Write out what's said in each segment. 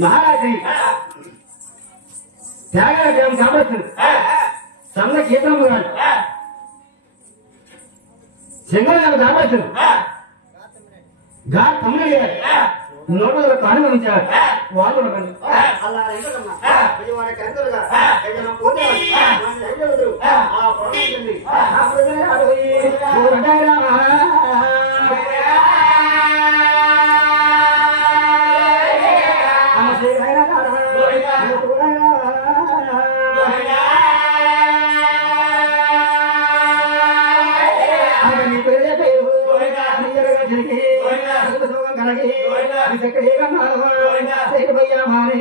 महाराजी त्यागराज కాబట్టి సంగ గీతం గారు చెంగళ కాబట్టి గా తమిళ నోటల కానుంచారు వాళ్ళు అలా రైతులమ్మ విజయవాడ కంటలుగా ఏదైనా పోతే మన రైతులు ఆ ప్రొడక్ట్ని ఆ ప్రజలే అడవి ఓడైరా भैया हमारे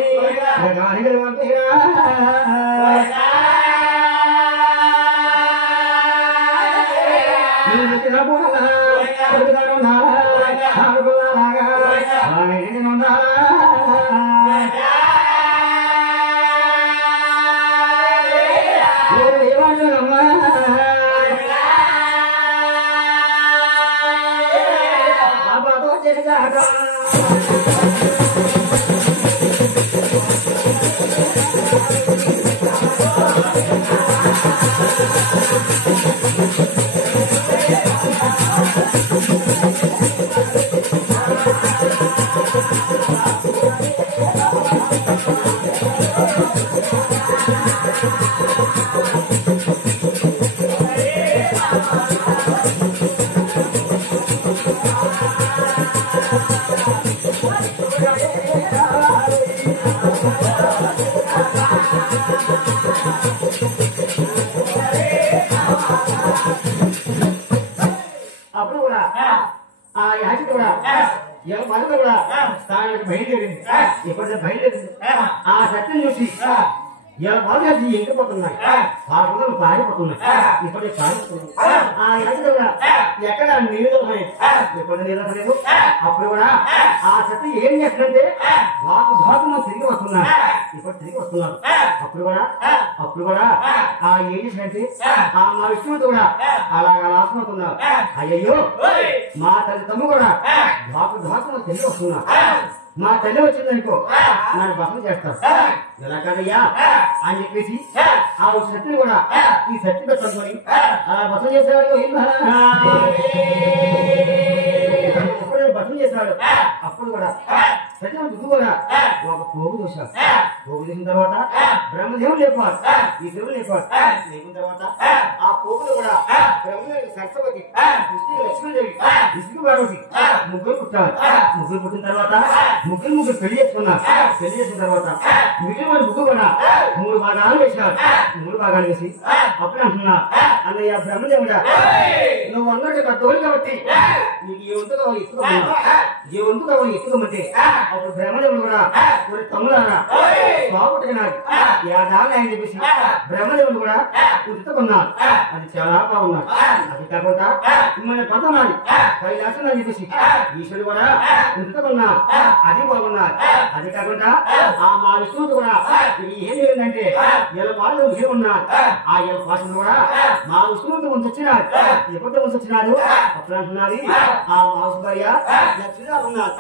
ఆ సత్యం చూసి ఇలా బాగా ఎండిపోతున్నాయి ఆ రోజులు పారిపోతున్నాయి ఇప్పటికి ఎక్కడ నీళ్ళు ఎప్పుడు నీళ్ళు అప్పుడు కూడా ఆ సత్యం ఏం చేస్తుందంటే ధాతులు తిరిగి వస్తున్నారు ఇప్పుడు తిరిగి వస్తున్నారు అప్పుడు కూడా ఆ ఏం చేసినట్టు ఆ మా విష్ణువుతో కూడా అలాగా నాశనవుతున్నారు అయ్యయ్యో మా తల్లి తమ్ము కూడా ధాతులు తిరిగి వస్తున్నారు మా తల్లి వచ్చిందనుకో నన్ను బసం చేస్తారు ఎలా కాదయ్యా అని చెప్పేసి ఆ శక్తిని కూడా ఈ శక్తి పెట్టుకొని బసం చేసేవాడు బసం చేసేవాడు అప్పుడు కూడా సత్యం దుఃఖ కూడా ఒక పోగు చూశాడు పోగు చేసిన తర్వాత బ్రహ్మదేవుడు లేపారు ఈ దేవుడు లేపారు లేపిన తర్వాత ఆ పోగులు కూడా బ్రహ్మదేవుడు సరస్వతి లక్ష్మీదేవి విష్ణు పార్వతి ముగ్గురు పుట్టారు ముగ్గురు పుట్టిన తర్వాత ముగ్గురు పెళ్లి చేసుకున్నారు పెళ్లి చేసిన తర్వాత మిగిలిన ముగ్గురు కూడా 3 భాగాలు వేసినారు 3 భాగాలు వేసి అప్పుడు అంటున్నా అన్నయ్య బ్రహ్మదేవుడా నువ్వు అన్నట్టు పెద్దోడు కాబట్టి నీకు ఏ వంతు కావాలి ఎక్కువమంటే అప్పుడు బ్రహ్మదేవుడు కూడా ఒక తమ్ముడారా బాగుంటుంది నాకు ఏడాది అని చెప్పేసి బ్రహ్మదేవుడు కూడా ఉతుకున్నాడు అది చాలా బాగున్నాడు అది కాకుండా మన పదనాడు కైలాసం అని చెప్పేసి ఈశ్వరుడు కూడా ఉంచుతున్నా అది బాగున్నారు. అది కాకుండా ఆ మా విష్ణువుడు కూడా ఏం లేదంటే ఇలా వాళ్ళు మీరు ఉన్నారు. ఆ ఇలా కోసం కూడా మా విష్ణువుతో ఉంచొచ్చినారు. ఎప్పుడుతో ఉంచొచ్చినారు అప్పుడు అంటున్నది ఆ మాసు భార్య లక్ష్మీరావు ఉన్నారు.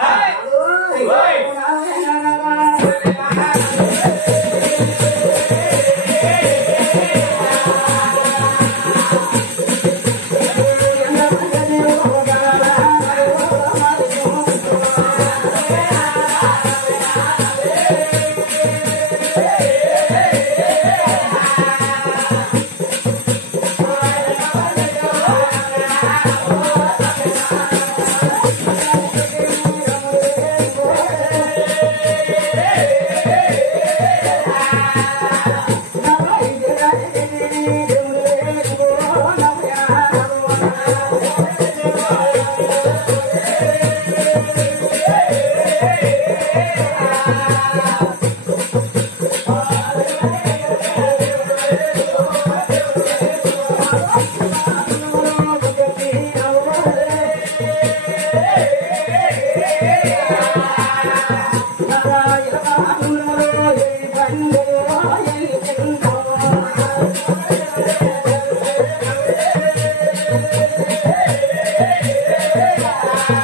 Yeah.